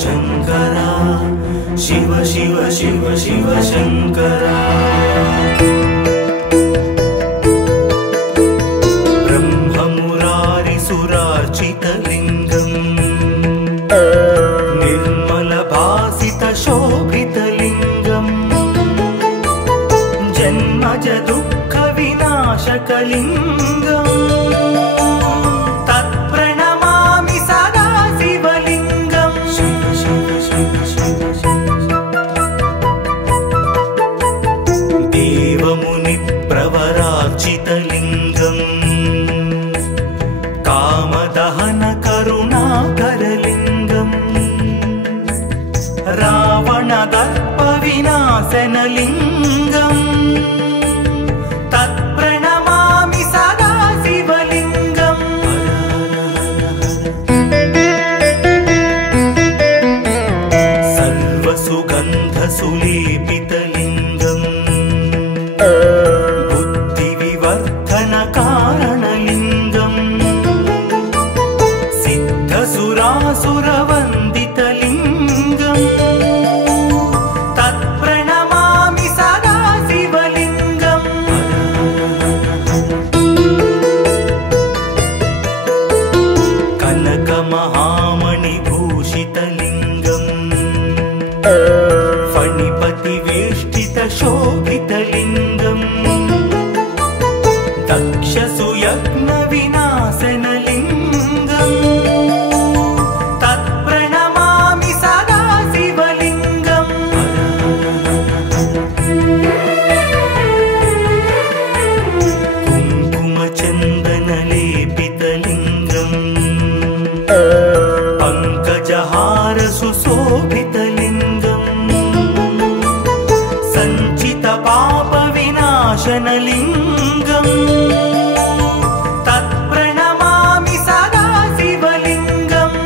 शङ्करा शिव शिव शिव शिव शङ्करा ब्रह्ममुरारिसुरार्चितलिङ्गम् निर्मलभासितशोभितलिङ्गम् जन्मज दुःखविनाशकलिङ्गम् तत्प्रणमामि सदा शिवलिङ्गम् देवमुनिप्रवरार्चितलिङ्गम् कामदहनकरुणाकरलिङ्गम् रावणदर्पविनाशनलिङ्गम् तत्प्रणमामि सदा शिवलिङ्गम् सर्वसुगन्धसुलेपितलिङ्गम् बुद्धिविवर्धनकारणलिङ्गम् सिद्धसुरासुरवन्दितलिङ्गम् तत्प्रणमामि सदा शिवलिङ्गम् कनकमहामणिभूषितलिङ्गम् फणिपतिवेष्टितशोभितलिङ्गम् दक्षसुयज्ञविनाशनलिङ्गम् तत्प्रणमामि सदा शिवलिङ्गम् कुङ्कुमचन्दनलेपितलिङ्गम् पङ्कजहारसुशोभितलिङ्गम् सञ्चितपापविनाशनलिङ्गम् तत्प्रणमामि सदा शिवलिङ्गम्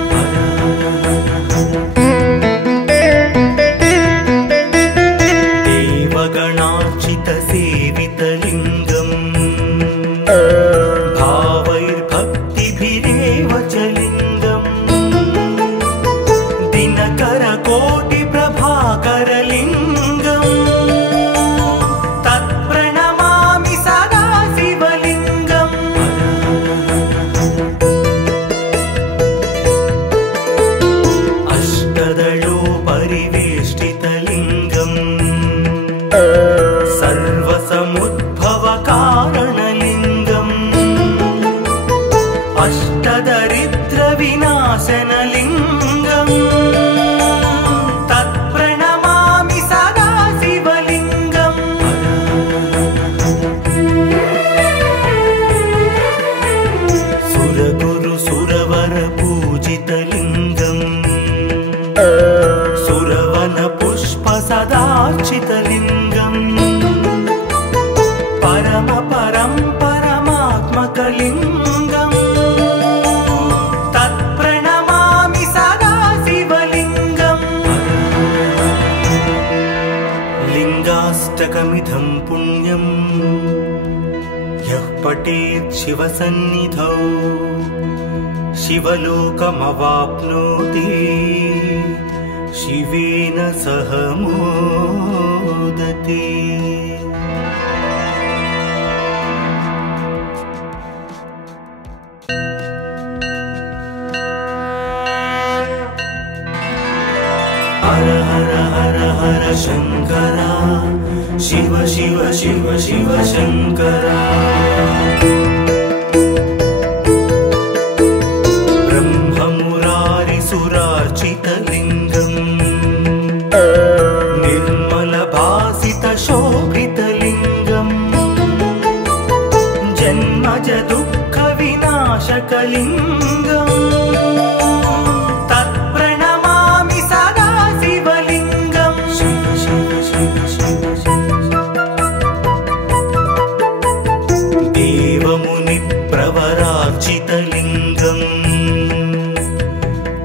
देवगणार्चितसेवितलिङ्गम् भावैर्भक्तिभिरेव च लिङ्गम् दिनकरकोटिप्रभाकरलिङ्गम् तत्प्रणमामि सदा शिवलिङ्गम् अष्टदलोपरिवेष्टितलिङ्गम् सर्वसमुद्भवकारणलिङ्गम् अष्टदरिद्रविनाशनलिङ्गम् तत्प्रणमामि सदा शिवलिङ्गम् सुरगुरुसुरवरपूजितलिङ्गम् सुरवनपुष्पसदार्चितलिङ्गम् परमात्मकलिङ्गम् तत्प्रणमामि सदा शिवलिङ्गम् लिङ्गाष्टकमिदं पुण्यम् यः पठेत् शिवसन्निधौ शिवलोकमवाप्नोति शिवेन सह मोदते। हर हर हर हर शङ्करा शिव शिव शिव शिव शङ्करा ब्रह्ममुरारिसुरार्चितलिङ्गम् निर्मलभासितशोभितलिङ्गम् जन्मज दुःखविनाशकलिङ्गम् तत्प्रणमामि सदा शिवलिङ्गम् देवमुनिप्रवरार्चितलिङ्गम्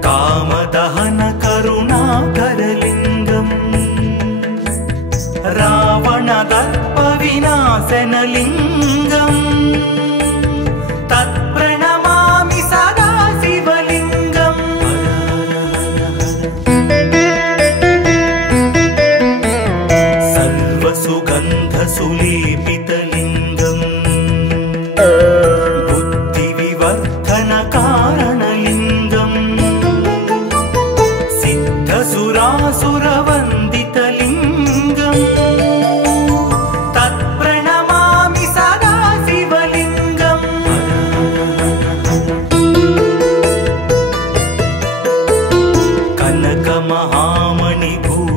कामदहनकरुणाकरलिङ्गम् रावणदर्पविनाशनलिङ्गम् तत्प्रणमामि सदा शिवलिङ्गम् बुद्धिविवर्धनकारणलिङ्गम् सिद्धसुरासुरवन्दितलिङ्गम् तत्प्रणमामि सदा शिवलिङ्गम्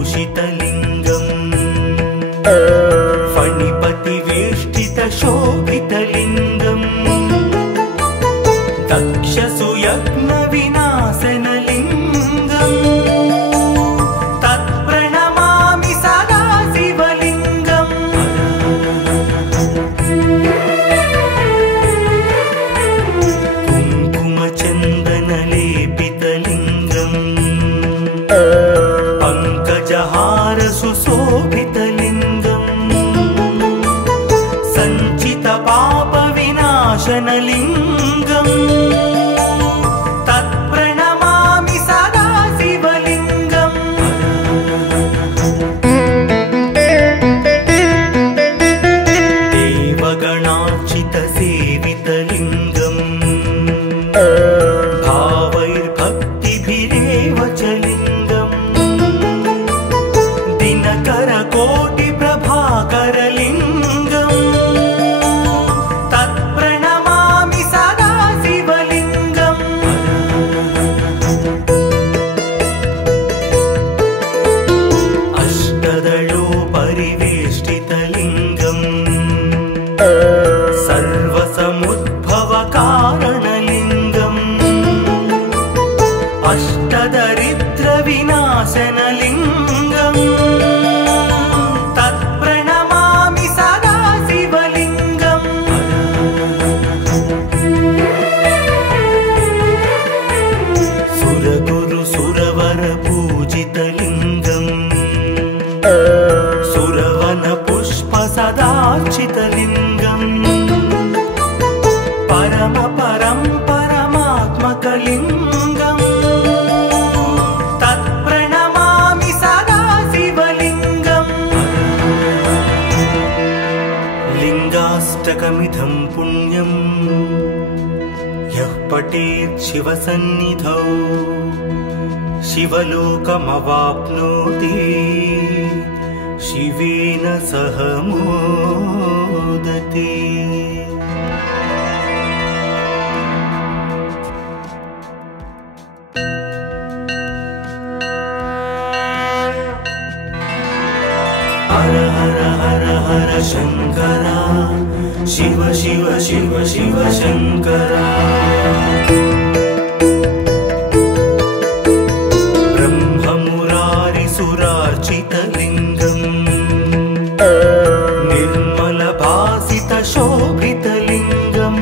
कनकमहामणिभूषितलिङ्गम् फणिपतिवेष्टितशोभितलिङ्गम् दक्षसुयज्ञविनाशनलिङ्गम् तत्प्रणमामि सदा शिवलिङ्गम् कुङ्कुमचन्दनलेपितलिङ्गम् पङ्कजहारसुशोभितलिङ्गम् सञ्चितपापविनाशनलिङ्गम् तत्प्रणमामि सदा शिवलिङ्गम् देवगणार्चितसेवितलिङ्गम् भावैर्भक्तिभिरेव च लिङ्गम् दिनकरकोटिप्रभाकरलिङ्गम् तत्प्रणमामि सदा शिवलिङ्गम् अष्टदलोपरिवेष्टितलिङ्गम् सर्वसमुद्भवकारणलिङ्गम् अष्टदरिद्रविनाशनलिङ्गम् तत्प्रणमामि सदा शिवलिङ्गम् सुरगुरुसुरवरपूजितलिङ्गम् सुरवनपुष्पसदार्चितलिङ्गम् परमात्मकलिङ्गम् तत्प्रणमामि सदा शिवलिङ्गम् लिङ्गाष्टकमिदं पुण्यम् यः पठेत् शिवसन्निधौ शिवलोकमवाप्नोति शिवेन सह मोदते। हर हर हर हर शङ्करा शिव शिव शिव शिव शङ्करा ब्रह्ममुरारिसुरार्चितलिङ्गम् निर्मलभासितशोभितलिङ्गम्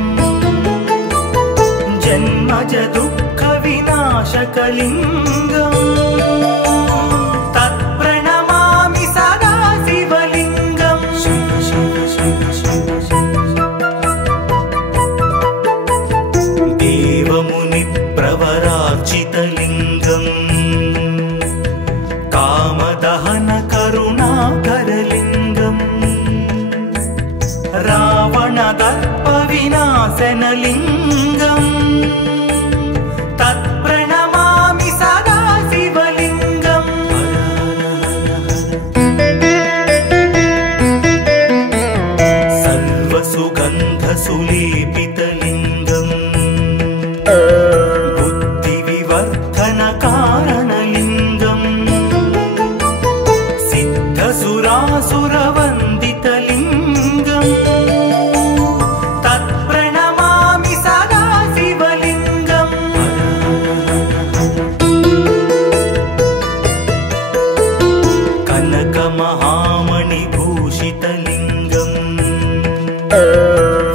जन्मज दुःखविनाशकलिङ्गम् तत्प्रणमामि सदा शिवलिङ्गम् शिव शिव शिव शिव देवमुनिप्रवरार्चितलिङ्गम् कामदहनकरुणाकरलिङ्गम् रावणदर्पविनाशनलिङ्गम् तत्प्रणमामि सदा शिवलिङ्गम् सर्वसुगन्धसुलेपितलिङ्गम् बुद्धिविवर्धनकारणलिङ्गम् सिद्धसुरासुरवन्दितलिङ्गम् तत्प्रणमामि सदा शिवलिङ्गम् कनकमहामणिभूषितलिङ्गम्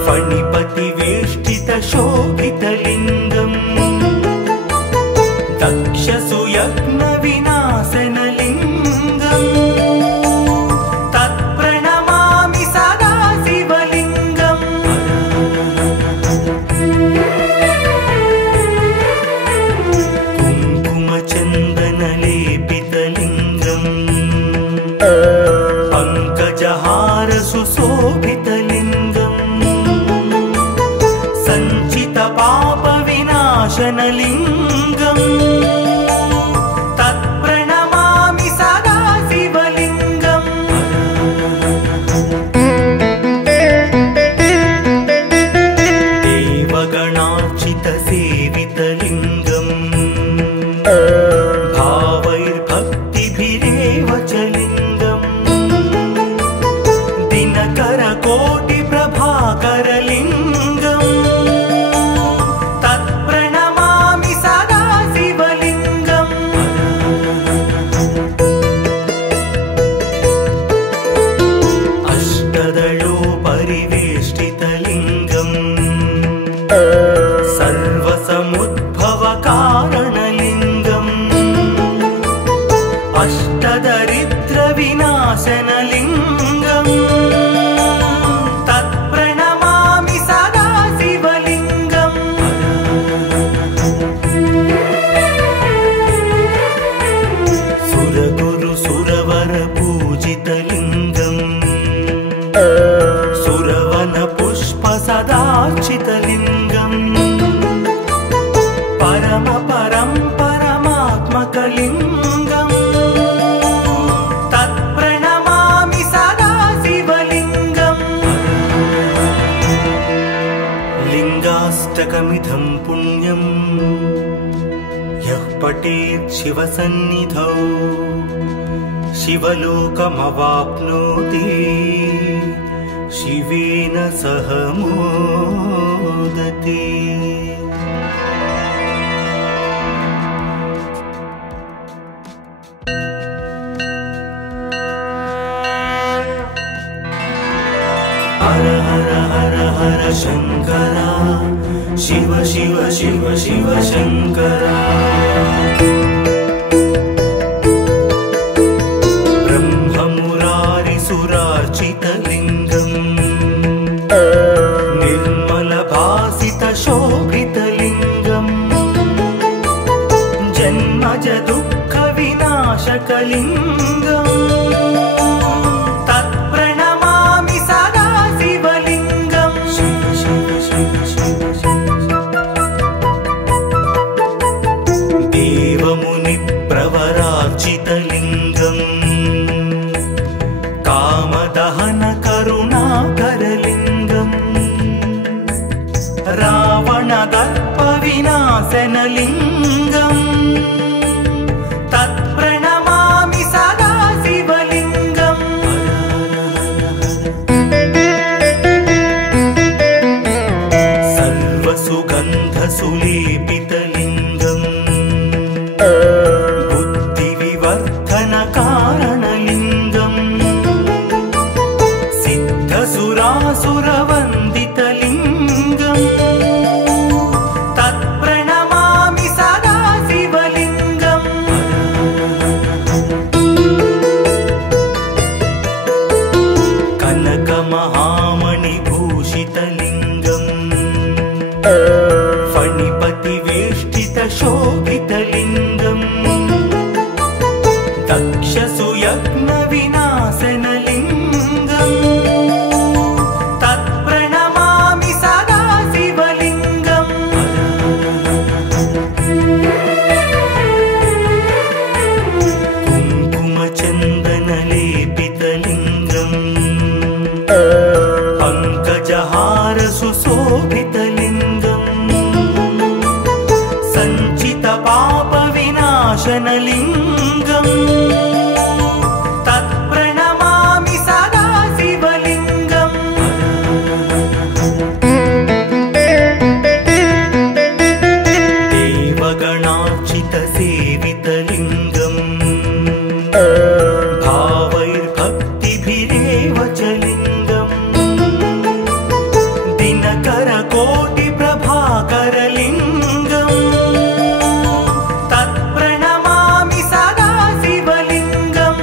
फणिपतिवेष्टितशोभितलिङ्गम् दक्षसुयज्ञविनाशनलिङ्गम् तत्प्रणमामि सदा शिवलिङ्गम् कुङ्कुमचन्दनलेपितलिङ्गम् पङ्कजहारसुशोभितलिङ्गम् विनाशनलिङ्गम् तत्प्रणमामि सदा शिवलिङ्गम् देवगणार्चितसेवितलिङ्गम् भावैर्भक्तिभिरेव च लिङ्गम् दिनकरकोटिप्रभाकरलिङ्गम् तत्प्रणमामि सदा शिवलिङ्गम् अष्टदलोपरिवेष्टितलिङ्गम् सर्वसमुद्भवकारणलिङ्गम् अष्टदरिद्रविनाशनलिङ्गम् तत्प्रणमामि सदा शिवलिङ्गम् सुरगुरुसुरवरपूजितलिङ्गम् सुरवनपुष्पसदार्चितलिङ्गम् परमात्मकलिङ्गम् तत्प्रणमामि सदा शिवलिङ्गम् लिङ्गाष्टकमिदं पुण्यं यः पठेत् शिवसन्निधौ शिवलोकमवाप्नोति शिवेन सह मोदते। हर हर हर हर शङ्करा शिव शिव शिव शिव शङ्करा ब्रह्ममुरारिसुरार्चितलिङ्गम् निर्मलभासितशोभितलिङ्गम् जन्मजदुःखविनाशकलिङ्गम् तत्प्रणमामि सदा शिवलिङ्गम् देवमुनिप्रवरार्चितलिङ्गम् कामदहनकरुणाकरलिङ्गम् रावणदर्पविनाशनलिङ्गम् तत्प्रणमामि सदा शिवलिङ्गम् सर्वसुगन्धसुलेपितलिङ्गम् बुद्धिविवर्धनकारणलिङ्गम् सिद्धसुरासुरवन्दितलिङ्गम् तत्प्रणमामि सदा शिवलिङ्गम् कनकमहामणिभूषितलिङ्गम् फणिपतिवेष्टितशोभितलिङ्गम् दक्षसुयज्ञविनाशनलिङ्गम् तत्प्रणमामि सदा शिवलिङ्गम् कुङ्कुमचन्दनलेपितलिङ्गम् पङ्कजहारसुशोभितलिङ्गम् सञ्चितपापविनाशनलिङ्गम् तत्प्रणमामि सदा शिवलिङ्गम् देवगणार्चितसेवितलिङ्गम् भावैर्भक्तिभिरेव च लिङ्गम् दिनकरकोटिप्रभाकरलिङ्गम् तत्प्रणमामि सदा शिवलिङ्गम्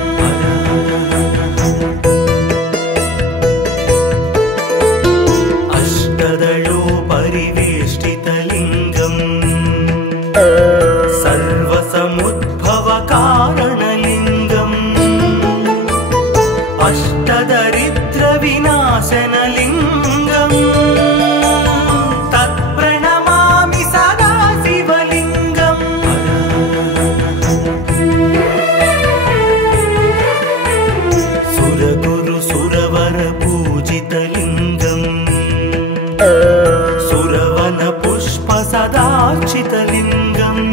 अष्टदलोपरिवेष्टितलिङ्गम् सर्वसमुद्भवकारणलिङ्गम् अष्टदरिद्रविनाशनलिङ्गम् तत्प्रणमामि सदा शिव सुरवन पुष्प सदार्चितलिङ्गम्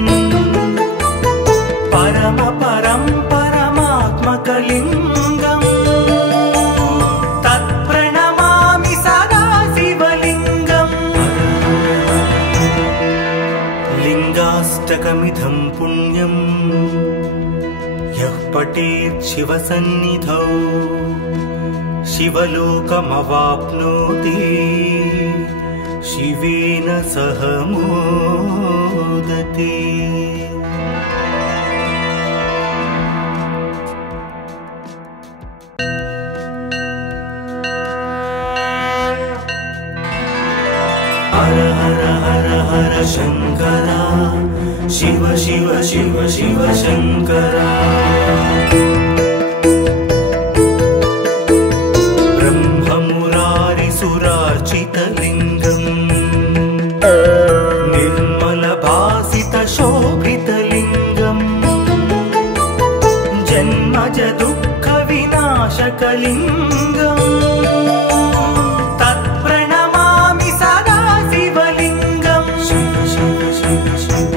परम परं परमात्मकलिङ्गम् तत्प्रणमामि सदा शिवलिङ्गम् लिङ्गाष्टकमिदं पुण्यम् यः पठेत् शिवसन्निधौ शिवलोकमवाप्नोति शिवेन सह मोदते। हर हर हर हर शंकरा शिव शिव शिव शिव शंकरा ब्रह्ममुरारिसुरार्चितलिङ्गम् निर्मलभासितशोभितलिङ्गम् जन्मज दुःखविनाशकलिङ्गम् तत्प्रणमामि सदा शिवलिङ्गम् शिव शिव शिव शिव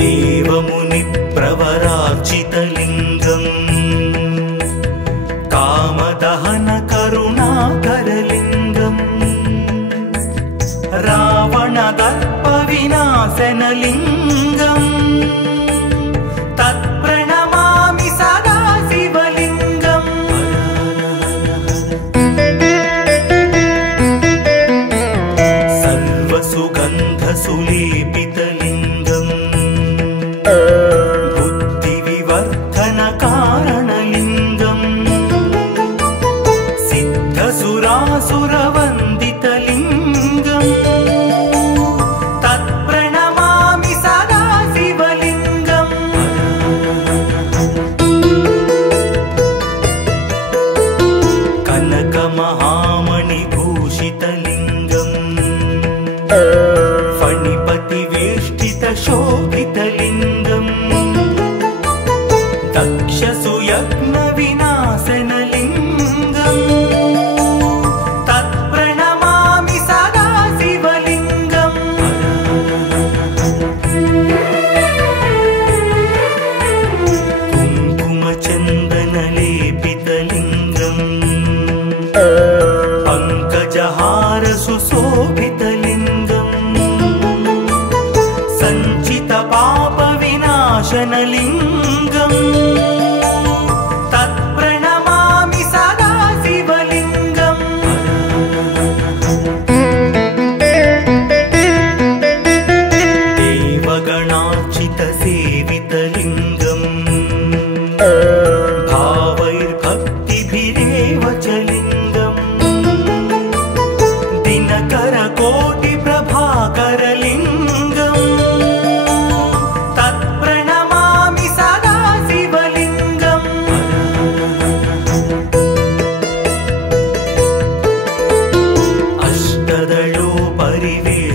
देवमुनिप्रवरार्चितलिङ्गम् कामदहन करुणाकरलिङ्गम् रावणदर्पविनाशनलिङ्गम् तत्प्रणमामि सदा शिवलिङ्गम् सर्वसुगन्धसुलेपितलिङ्गम् बुद्धिविवर्धनकारणलिङ्गम् सिद्धसुरासुरवन्दितलिङ्गम् तत्प्रणमामि सदा शिवलिङ्गम् कनकमहामणिभूषितलिङ्गम् फणिपतिवेष्टितशोभितलिङ्गम् दक्षसुयज्ञविनाशनलिङ्गम् तत्प्रणमामि सदा शिवलिङ्गम् कुङ्कुमचन्दनलेपितलिङ्गम् पङ्कजहारसुशोभितलिङ्गम् सञ्चितपापविनाशनलिङ्गम् तत्प्रणमामि सदा शिवलिङ्गम् देवगणार्चितसेवितलिङ्गम् भावैर्भक्तिभिरेव च लिङ्गम् दिनकरकोटिप्रभाकरलिङ्गम् तत्प्रणमामि सदा शिवलिङ्गम्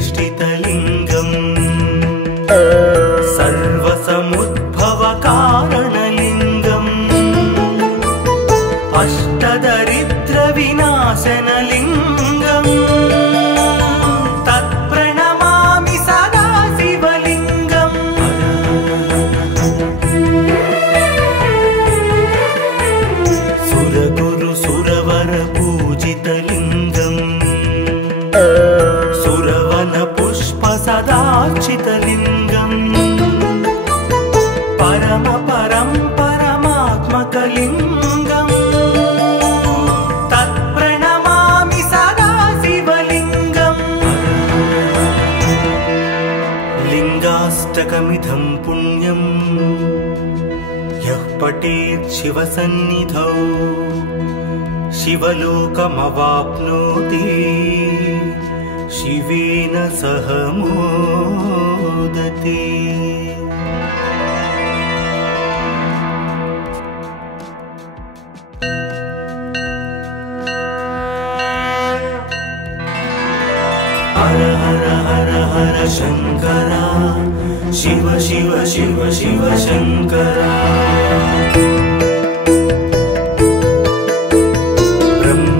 अष्टदलोपरिवेष्टितलिङ्गम् सर्वसमुद्भवकारणलिङ्गम् अष्टदरिद्रविनाशनलिङ्गम् तत्प्रणमामि सदा शिवलिङ्गम् सुरगुरुसुरवरपूजितलिङ्गम् सुरवनपुष्प सदार्चितलिङ्गम् परम परं परमात्मकलिङ्गम् तत्प्रणमामि सदा शिवलिङ्गम् लिङ्गाष्टकमिदं पुण्यम् यः पठेत् शिवसन्निधौ शिवलोकमवाप्नोति शिवेन सह मोदते। हर हर हर हर शंकरा शिव शिव शिव शिव शंकरा ब्रह्म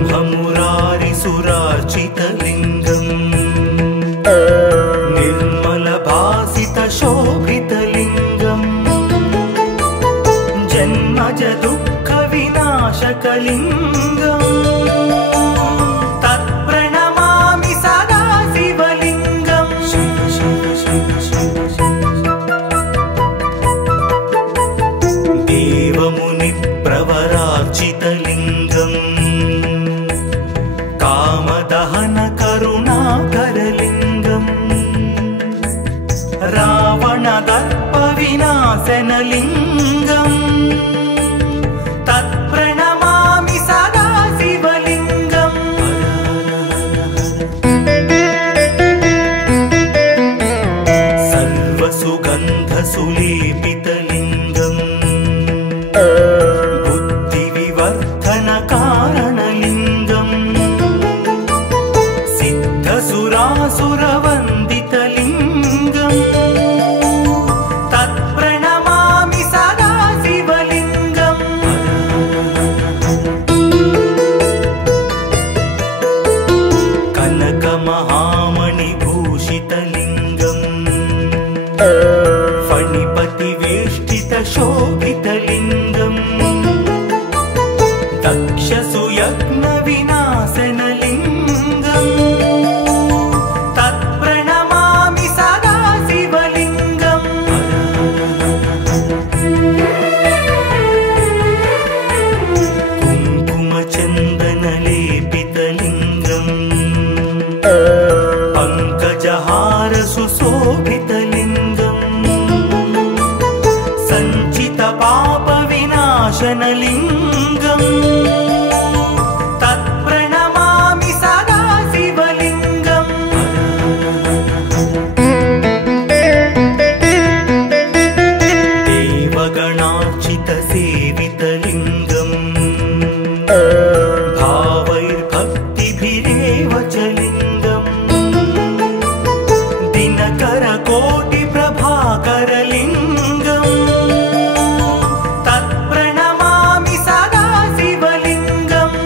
लिङ्गम् तत्प्रणमामि सदा शिवलिङ्गम् सर्वसुगन्धसुलेपितलिङ्गम् बुद्धिविवर्धनकारणलिङ्गम् सिद्धसुरासुरवन्दितलिङ्गम् तत्प्रणमामि सदा शिवलिङ्गम् कनकमहामणिभूषितलिङ्गम् फणिपतिवेष्टितशोभितलिङ्गम् दक्षसुयज्ञविनाशनलिङ्गम् तत्प्रणमामि सदा शिवलिङ्गम् कुङ्कुमचन्दनलेपितलिङ्गम् पङ्कजहारसुशोभितलिङ्गम् सञ्चितपापविनाशनलिङ्गम् तत्प्रणमामि सदा शिवलिङ्गम् देवगणार्चितसेवितलिङ्गम् भावैर्भक्तिभिरेव च लिङ्गम् दिनकरकोटिप्रभाकरलिङ्गम् तत्प्रणमामि सदा शिवलिङ्गम्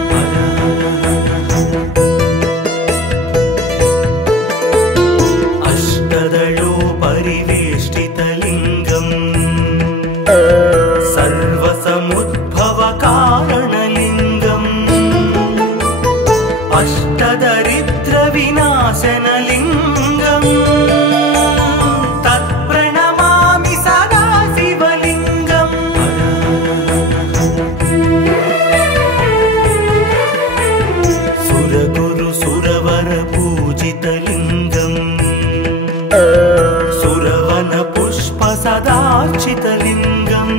अष्टदलोपरिवेष्टितलिङ्गम् सर्वसमुद्भवकारणलिङ्गम् अष्टदरिद्रविनाशनलिङ्गम् तत्प्रणमामि सदा शिवलिङ्गम् सुरगुरुसुरवरपूजितलिङ्गम् सुरवनपुष्पसदार्चितलिङ्गम्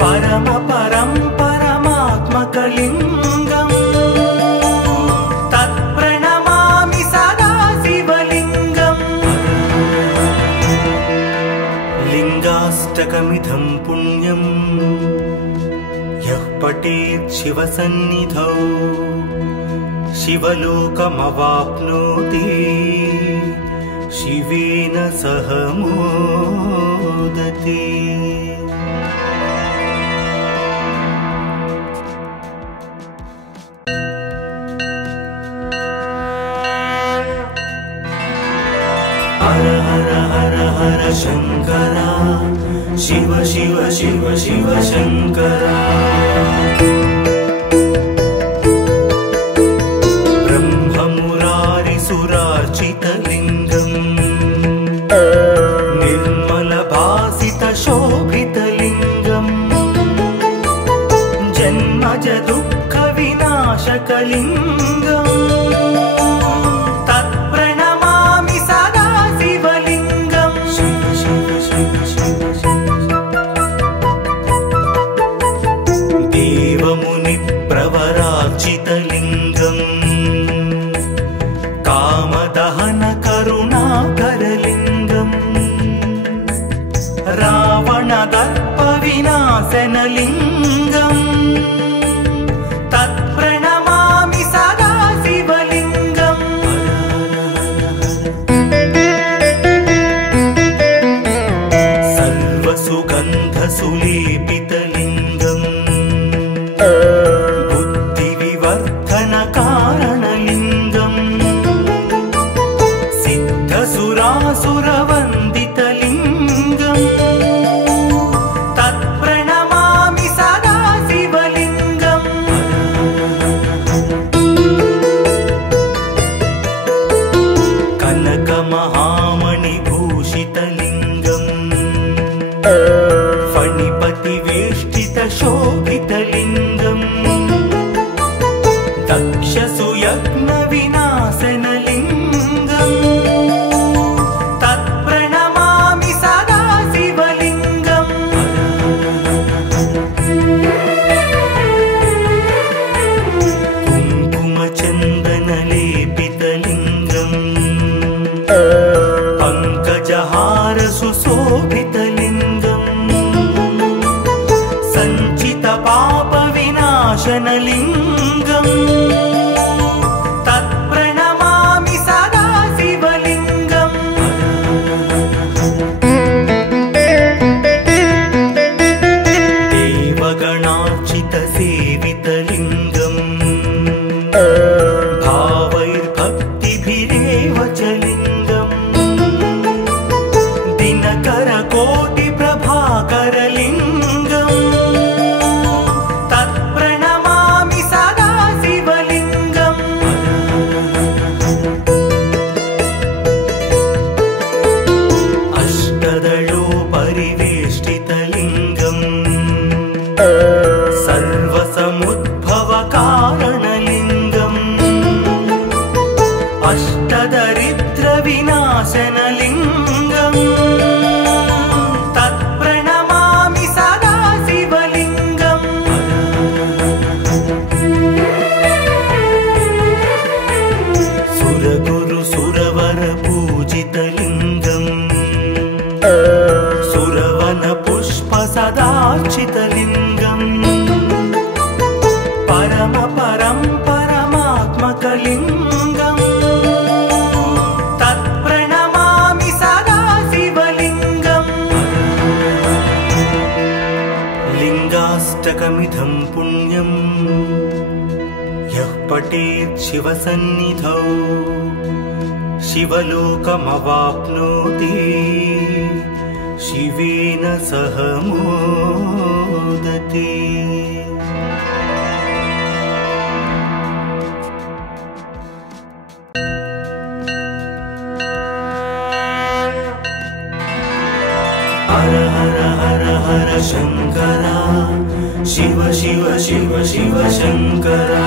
परमात्मकलिङ्गम् तत्प्रणमामि सदा शिवलिङ्गम् लिङ्गाष्टकमिदं पुण्यम् यः पठेत् शिवसन्निधौ शिवलोकमवाप्नोति शिवेन सह मोदते। हर हर हर हर शङ्करा शिव शिव शिव शिव शङ्करा ब्रह्ममुरारिसुरार्चितलिङ्गम् निर्मलभासितशोभितलिङ्गम् जन्मजदुःखविनाशकलिङ्गम् तत्प्रणमामि सदा शिवलिङ्गम् शिव शिव शिव शिव देवमुनिप्रवरार्चितलिङ्गम् कामदहनकरुणाकरलिङ्गम् रावणदर्पविनाशनलिङ्गम् तत्प्रणमामि सदा शिवलिङ्गम् सर्वसुगन्धसुलेपितलिङ्गम् बुद्धिविवर्धनकारणलिङ्गम् सिद्धसुरासुरवन्दितलिङ्गम् तत्प्रणमामि सदा शिवलिङ्गम् कनकमहामणिभूषितलिङ्गम् फणिपतिवेष्टितशोभितलिङ्गम् दक्षसुयज्ञविनाशनलिङ्गम् तत्प्रणमामि सदा शिवलिङ्गम् भावैर्भक्तिभिरेव च लिङ्गम् दिनकरकोटिप्रभाकरलिङ्गम् तत्प्रणमामि सदा शिवलिङ्गम् अष्टदलोपरिवेष्टितलिङ्गम् सर्वसमुद्भवकारणलिङ्गम् अष्टदरिद्रविनाशनलिङ्गम् तत्प्रणमामि सदा शिवलिङ्गम् सुरगुरुसुरवरपूजितलिङ्गम् सुरवनपुष्पसदार्चितलिङ्गम् परमात्मकलिङ्गम् तत्प्रणमामि सदा शिवलिङ्गम् लिङ्गाष्टकमिदं पुण्यं यः पठेत् शिवसन्निधौ शिवलोकमवाप्नोति शिवेन सह मोदते। हर हर हर हर शङ्करा शिव शिव शिव शिव शङ्करा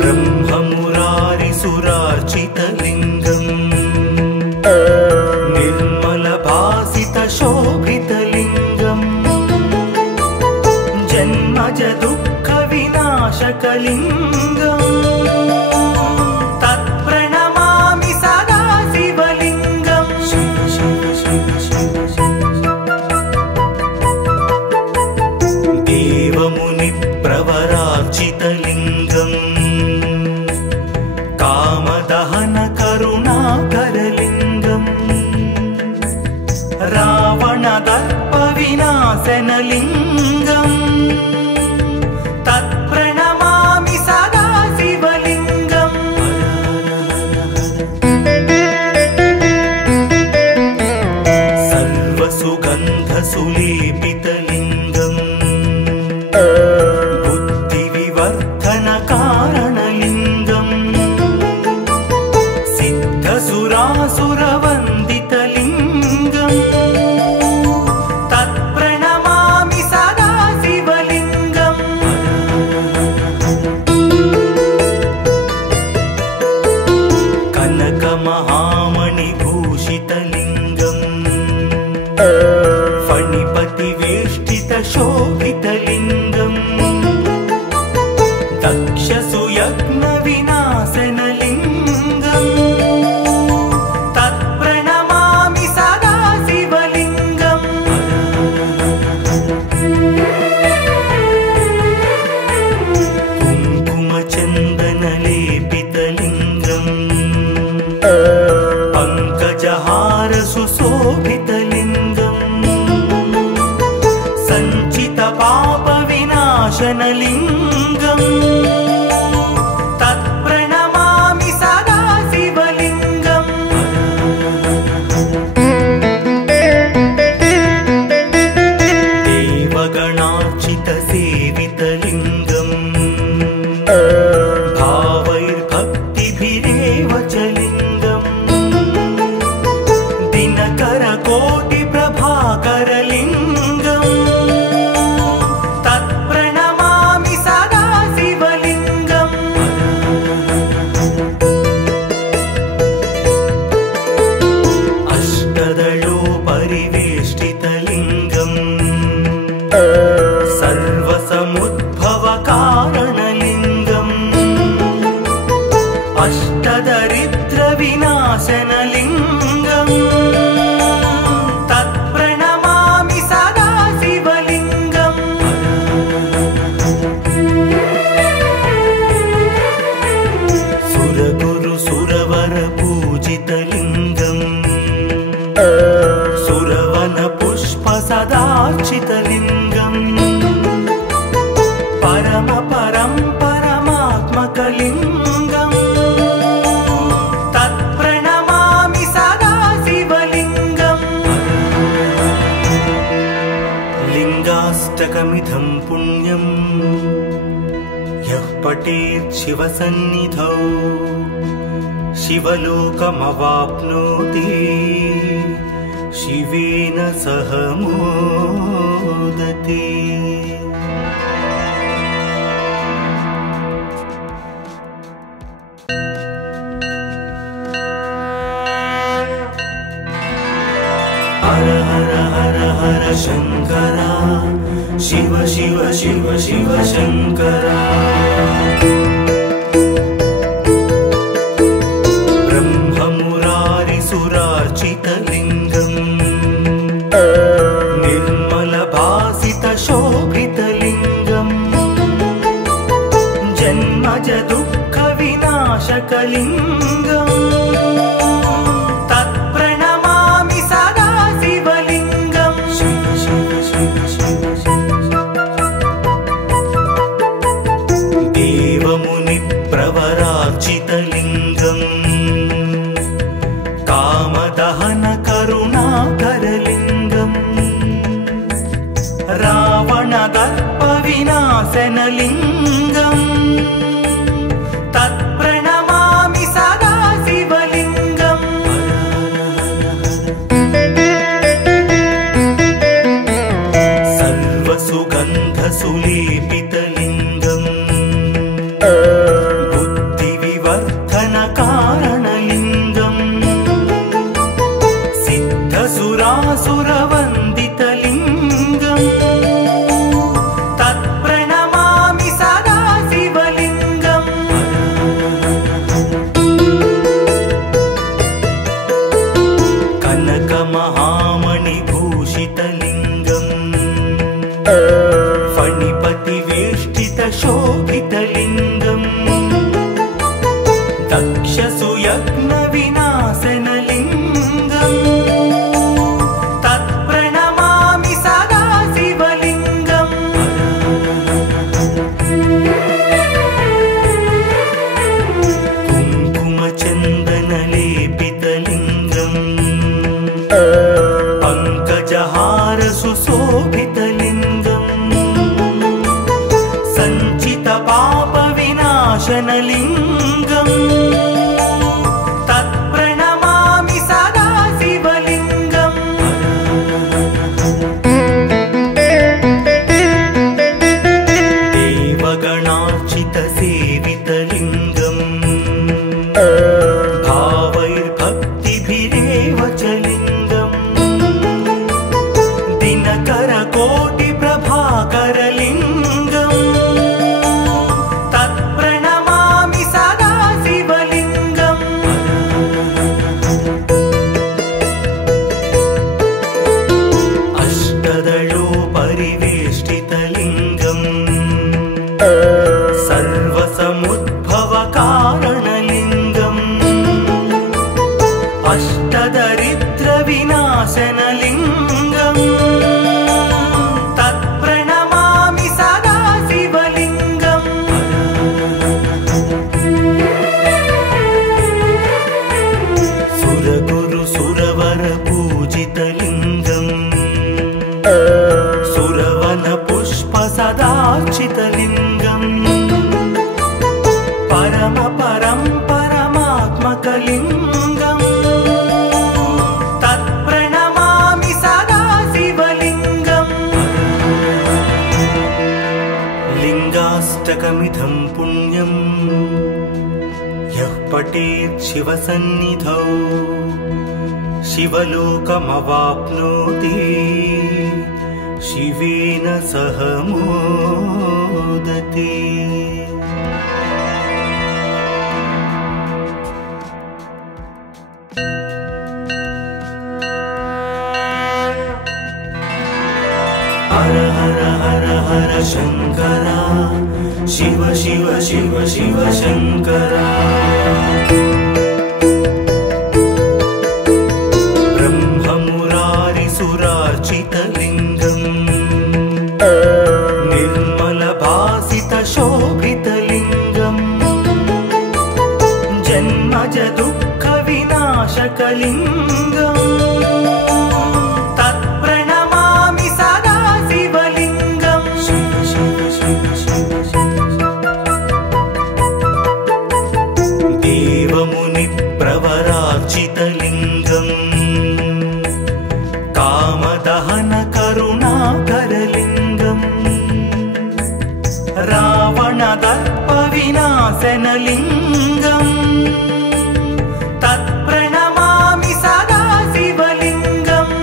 ब्रह्ममुरारिसुरार्चितलिङ्गम् निर्मलभासितशोभितलिङ्गम् जन्मज दुःखविनाशकलिङ्गम् तत्प्रणमामि सदा शिवलिङ्गम् शिव शिव शिव शिव देवमुनिप्रवरार्चितलिङ्गम् कामदहनकरुणाकरलिङ्गम् रावणदर्पविनाशनलिङ्गम् तत्प्रणमामि सदा शिवलिङ्गम् सर्वसुगन्धसुलेपितलिङ्गम् बुद्धिविवर्धनकारणलिङ्गम् सिद्धसुरासुरवन्दितलिङ्गम् तत्प्रणमामि सदा शिवलिङ्गम् कनकमहामणिभूषितलिङ्गम् फणिपतिवेष्टितशोभितलिङ्गम् दक्षसुयज्ञविनाशनलिङ्गम् तत्प्रणमामि सदा शिवलिङ्गम् कुङ्कुमचन्दनलेपितलिङ्गम् पङ्कजहारसुशोभितलिङ्गम् सञ्चितपापविनाशनलिङ्गम् तत्प्रणमामि सदा शिवलिङ्गम् देवगणार्चितसेवितलिङ्गम् भावैर्भक्तिभिरेव च लिङ्गम् दिनकरकोटिप्रभाकरलिङ्गम् तत्प्रणमामि सदा शिवलिङ्गम् अष्टदलोपरिवेष्टितलिङ्गम् सर्वसमुद्भवकारणलिङ्गम् अष्टदरिद्रविनाशनलिङ्गम् तत्प्रणमामि सदा शिवलिङ्गम् सुरगुरुसुरवरपूजितलिङ्गम् सुरवनपुष्पसदार्चितलिङ्गम् पुण्यम् यः पठेत् शिवसन्निधौ शिवलोकमवाप्नोति शिवेन सह मोदते। हर हर हर हर शंकरा शिव शिव शिव शिव शंकरा। ब्रह्ममुरारिसुरार्चितलिङ्गम् निर्मलभासितशोभितलिङ्गम् जन्मज दुःखविनाशकलिङ्गम् प्रवरार्चितलिङ्गम् कामदहन करुणाकरलिङ्गम् रावणदर्पविनाशनलिङ्गम् तत्प्रणमामि सदा शिवलिङ्गम्। सर्वसुगन्धसुलेपितलिङ्गम् कारणलिङ्गम् सिद्धसुरासुरवन्दितलिङ्गम् तत्प्रणमामि सदा शिवलिङ्गम्। कनकमहामणिभूषितलिङ्गम् फणिपतिवेष्टितशोभितलिङ्गम् दक्षसुयज्ञविनाशनलिङ्गम् तत्प्रणमामि सदा शिवलिङ्गम्। कुङ्कुमचन्दनलेपितलिङ्गम् पङ्कजहारसुशोभितलिङ्गम् सञ्चितपापविनाशनलिङ्गम् तत्प्रणमामि सदा शिवलिङ्गम्। देवगणार्चितसेवितलिङ्गम् भावैर्भक्तिभिरेव च लिङ्गम् दिनकरकोटिप्रभाकरलिङ्गम् तत्प्रणमामि सदा शिवलिङ्गम्। अष्टदलोपरिवेष्टितलिङ्गम् सर्वसमुद्भवकारणलिङ्गम् अष्टदरिद्रविनाशनलिङ्गम् तत्प्रणमामि सदा शिवलिङ्गम्। सुरगुरुसुरवरपूजितलिङ्गम् सुरवनपुष्पसदार्चितलिङ्गम् परमात्मकलिङ्गम् तत्प्रणमामि सदा शिवलिङ्गम्। लिङ्गाष्टकमिदं पुण्यम् यः पठेत् शिवसन्निधौ शिवलोकमवाप्नोति शिवेन सह मोदते। हर हर हर हर शंकरा शिव शिव शिव शिव शंकरा। ब्रह्ममुरारिसुरार्चितलिङ्गम् निर्मलभासितशोभितलिङ्गम् जन्मज दुःखविनाशकलिङ्गम् तत्प्रणमामि सदा शिवलिङ्गम्। देवमुनिप्रवरार्चितलिङ्गम् कामदहन करुणाकरलिङ्गम् रावणदर्पविनाशनलिङ्गम् तत्प्रणमामि सदा शिवलिङ्गम्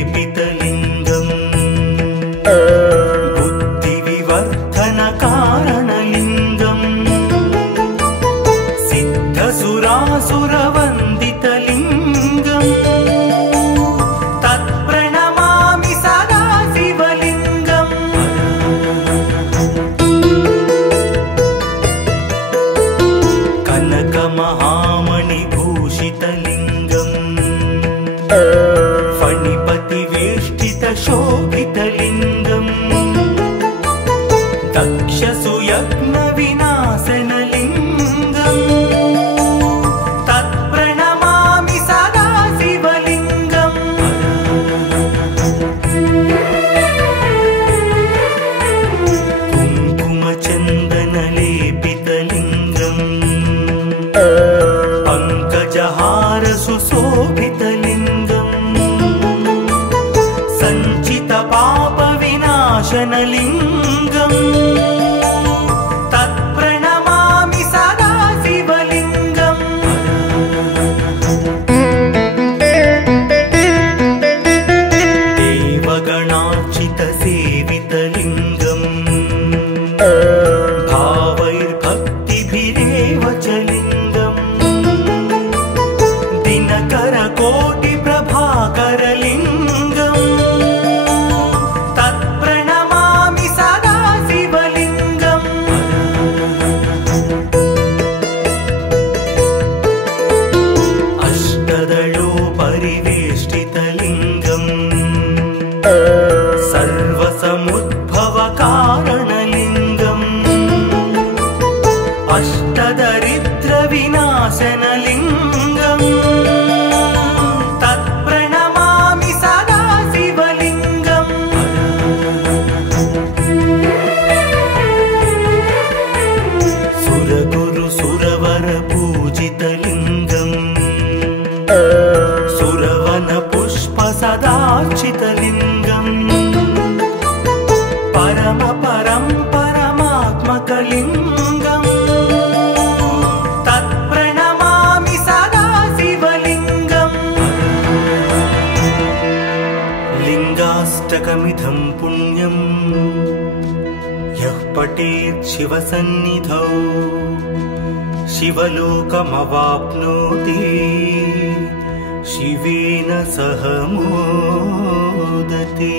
सर्वसुगन्धसुलेपितलिङ्गम् बुद्धिविवर्धनकारणलिङ्गम् सिद्धसुरासुरवन्दितलिङ्गम् तत्प्रणमामि सदा शिवलिङ्गम् कनकमहामणिभूषितलिङ्गम् फणिपतिवेष्टितशोभितलिङ्गम् दक्षसुयज्ञविनाशनलिङ्गम् तत्प्रणमामि सदा शिवलिङ्गम् कुङ्कुमचन्दनलेपितलिङ्गम् पङ्कजहारसुशोभितलिङ्गम् सञ्चितपापविनाशनलिङ्गम् तत्प्रणमामि सदा शिवलिङ्गम् देवगणार्चितसेवितलिङ्गम् भावैर्भक्तिभिरेव च लिङ्गम् दिनकरकोटिप्रभाकरलिङ्गम् तत्प्रणमामि सदा शिवलिङ्गम् अष्टदलोपरिवेष्टितलिङ्गम् सर्वसमुद्भवकारणलिङ्गम् अष्टदरिद्रविनाशनलिङ्गम् तत्प्रणमामि सदा शिवलिङ्गम् सुरगुरुसुरवरपूजितलिङ्गम् सुरवनपुष्पसदार्चितलिङ्गम् परमात्मकलिङ्गम् तत्प्रणमामि सदा शिवलिङ्गम् लिङ्गाष्टकमिदं पुण्यम् यः पठेत् शिवसन्निधौ शिवलोकमवाप्नोति शिवेन सह मोदते।